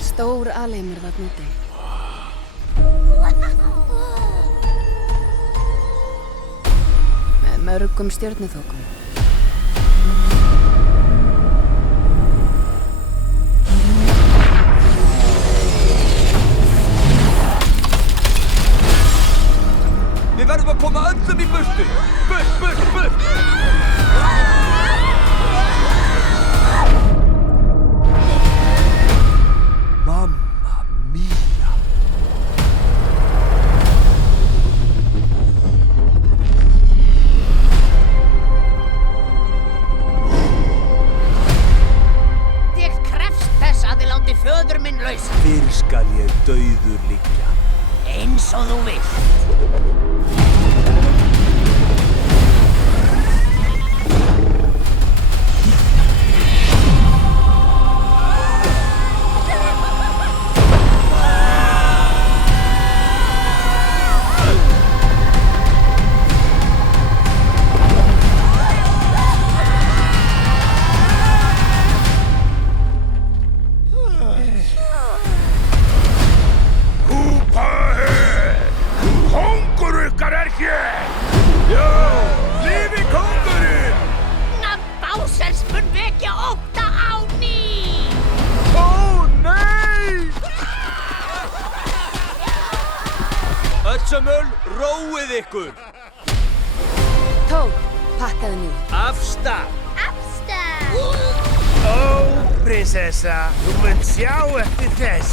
er stór alheimur þarna úti. Með mörgum stjörnuþokum. Við verðum að koma öllum í burtu! Burt! Mamma mia! Ég krefst þess að þið láti föður minn laus. Fyrr skal ég dauður liggja. Eins og þú vilt. Kóngur ykkar er hér! Já, lifi kóngurinn! Nafn Bowsers mun vekja ótta á ný! Ó, nei! Öllsömmul, róið ykkur! Tók, pakkaðu niður. Af stað! Afstæð! Ó, prinsessa, þú munt sjá eftir þess.